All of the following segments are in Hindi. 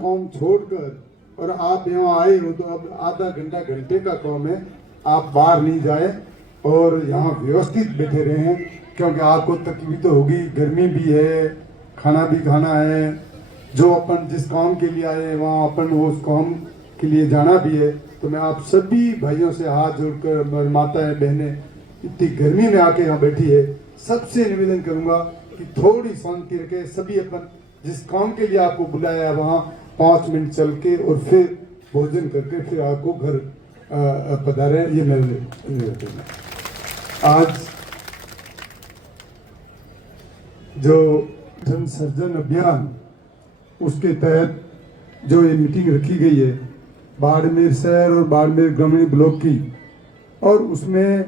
काम छोड़कर और आप यहाँ आए हो तो अब आधा घंटा घंटे का काम है, आप बाहर नहीं जाए और यहाँ व्यवस्थित बैठे रहें, क्योंकि आपको तकलीफ तो होगी, गर्मी भी है, खाना भी खाना है, जो अपन जिस काम के लिए आए वहाँ अपन उस काम के लिए जाना भी है। तो मैं आप सभी भाइयों से हाथ जोड़कर, माताएं बहनें इतनी गर्मी में आके यहाँ बैठी है, सबसे निवेदन करूंगा कि थोड़ी शांति रखे, सभी अपन जिस काम के लिए आपको बुलाया है वहाँ 5 मिनट चल के और फिर भोजन करके फिर आपको घर पधारे। ये मेरे निवेदन है। आज जो जन सर्जन अभियान उसके तहत जो ये मीटिंग रखी गई है बाड़मेर शहर और बाड़मेर ग्रामीण ब्लॉक की, और उसमें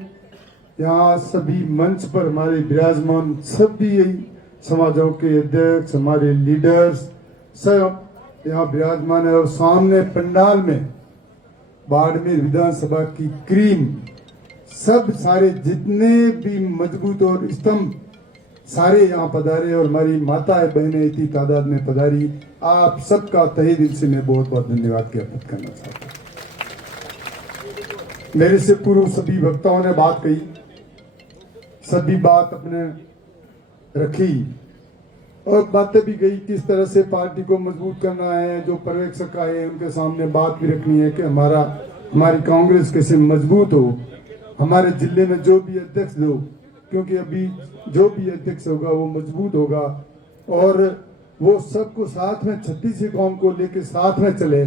यहाँ सभी मंच पर हमारे विराजमान सभी समाजों के अध्यक्ष, हमारे लीडर्स सब यहाँ विराजमान है, और सामने पंडाल में बाड़मेर विधानसभा की क्रीम सब सारे जितने भी मजबूत और स्तंभ सारे यहाँ पधारे, और हमारी माताएं बहनें इतनी तादाद में पधारी। आप सबका तहे दिल से मैं बहुत बहुत धन्यवाद ज्ञापित करना चाहता हूँ। मेरे से पूर्व सभी वक्ताओं ने बात कही, सभी बात अपने रखी और बातें भी गई किस तरह से पार्टी को मजबूत करना है। जो पर्यवेक्षक आए हैं उनके सामने बात भी रखनी है कि हमारी कांग्रेस कैसे मजबूत हो, हमारे जिले में जो भी अध्यक्ष हो, क्योंकि अभी जो भी अध्यक्ष होगा वो मजबूत होगा और वो सबको साथ में 36 कौम को लेकर साथ में चले,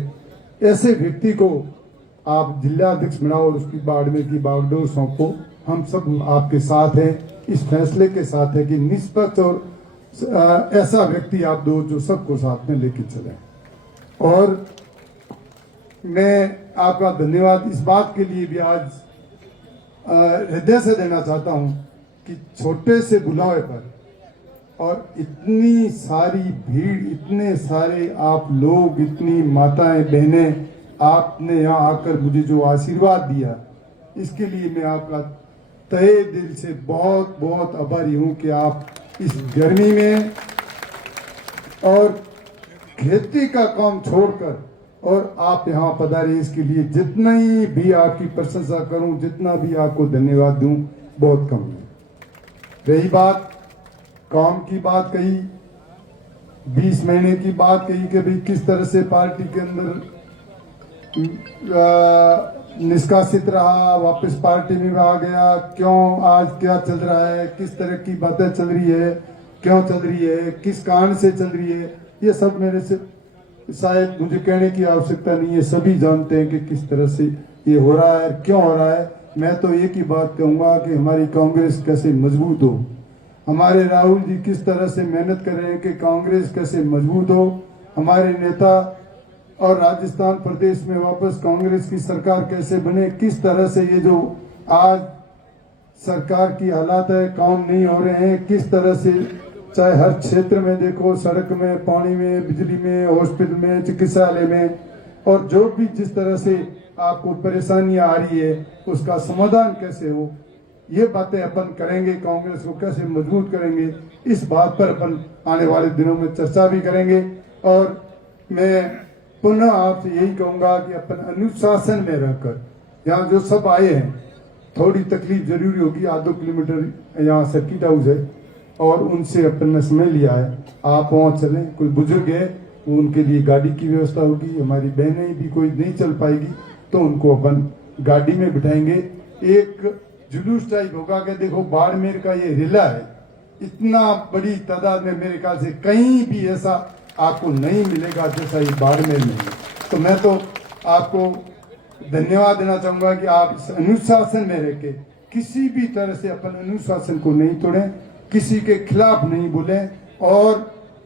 ऐसे व्यक्ति को आप जिला अध्यक्ष बनाओ और उसकी बाड़मेर की बागडोर सौंपो। हम सब आपके साथ हैं, इस फैसले के साथ है कि निष्पक्ष और ऐसा व्यक्ति आप दो जो सबको साथ में लेके चले। और मैं आपका धन्यवाद इस बात के लिए भी आज हृदय से देना चाहता हूं कि छोटे से बुलावे पर और इतनी सारी भीड़, इतने सारे आप लोग, इतनी माताएं बहनें आपने यहाँ आकर मुझे जो आशीर्वाद दिया, इसके लिए मैं आपका तहे दिल से बहुत बहुत आभारी हूँ कि आप इस गर्मी में और खेती का काम छोड़कर और आप यहाँ पधारे, इसके लिए जितना ही भी आपकी प्रशंसा करूं, जितना भी आपको धन्यवाद दूं, बहुत कम है। रही बात काम की बात कही, 20 महीने की बात कही कि भाई किस तरह से पार्टी के अंदर निष्कासित रहा, वापस पार्टी में आ गया, क्यों आज क्या चल रहा है, किस तरह की बातें चल रही है, क्यों चल रही है, किस कारण से चल रही है, ये सब मेरे से शायद मुझे कहने की आवश्यकता नहीं है, सभी जानते हैं कि किस तरह से ये हो रहा है, क्यों हो रहा है। मैं तो एक ही बात कहूंगा कि हमारी कांग्रेस कैसे मजबूत हो, हमारे राहुल जी किस तरह से मेहनत कर रहे हैं कि कांग्रेस कैसे मजबूत हो, हमारे नेता और राजस्थान प्रदेश में वापस कांग्रेस की सरकार कैसे बने, किस तरह से ये जो आज सरकार की हालात है, काम नहीं हो रहे हैं, किस तरह से चाहे हर क्षेत्र में देखो, सड़क में, पानी में, बिजली में, हॉस्पिटल में, चिकित्सालय में, और जो भी जिस तरह से आपको परेशानियां आ रही है उसका समाधान कैसे हो, ये बातें अपन करेंगे। कांग्रेस को कैसे मजबूत करेंगे, इस बात पर अपन आने वाले दिनों में चर्चा भी करेंगे। और मैं पुनः आपसे यही कहूंगा कि अपन अनुशासन में रहकर, यहाँ जो सब आए हैं, थोड़ी तकलीफ जरूरी होगी, 2 किलोमीटर यहाँ सर्किट हाउस है और उनसे अपन ने समय लिया है, आप वहाँ चलें। कोई बुजुर्ग है वो उनके लिए गाड़ी की व्यवस्था होगी, हमारी बहनें भी कोई नहीं चल पाएगी तो उनको अपन गाड़ी में बिठाएंगे। एक जुलूस टाइप होगा कि देखो बाड़मेर का ये रिला है, इतना बड़ी तादाद में मेरे ख्याल से कहीं भी ऐसा आपको नहीं मिलेगा जैसा ये बाड़मेर में है। तो मैं तो आपको धन्यवाद देना चाहूंगा कि आप इस अनुशासन में रह के किसी भी तरह से अपन अनुशासन को नहीं तोड़ें, किसी के खिलाफ नहीं बोले, और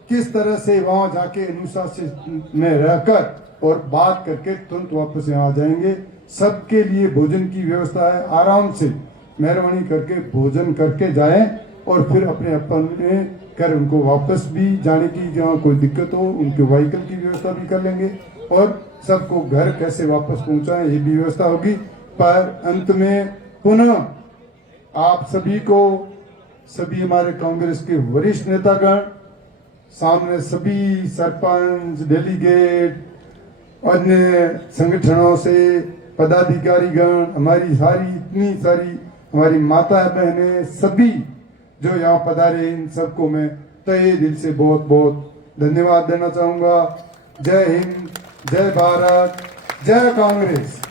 किस तरह से वहां जाके अनुशासन में रहकर और बात करके तुरंत वापस यहाँ आ जाएंगे। सबके लिए भोजन की व्यवस्था है, आराम से मेहरबानी करके भोजन करके जाएं और फिर अपने अपने घर उनको वापस भी जाने की जहाँ कोई दिक्कत हो उनके व्हीकल की व्यवस्था भी कर लेंगे और सबको घर कैसे वापस पहुंचाएं ये भी व्यवस्था होगी। पर अंत में पुनः आप सभी को, सभी हमारे कांग्रेस के वरिष्ठ नेतागण सामने सभी सरपंच, डेलीगेट, अन्य संगठनों से पदाधिकारीगण, हमारी सारी इतनी सारी हमारी माता बहनें, सभी जो यहाँ पधारे, इन सबको मैं तहे दिल से बहुत बहुत धन्यवाद देना चाहूंगा। जय हिंद, जय भारत, जय कांग्रेस।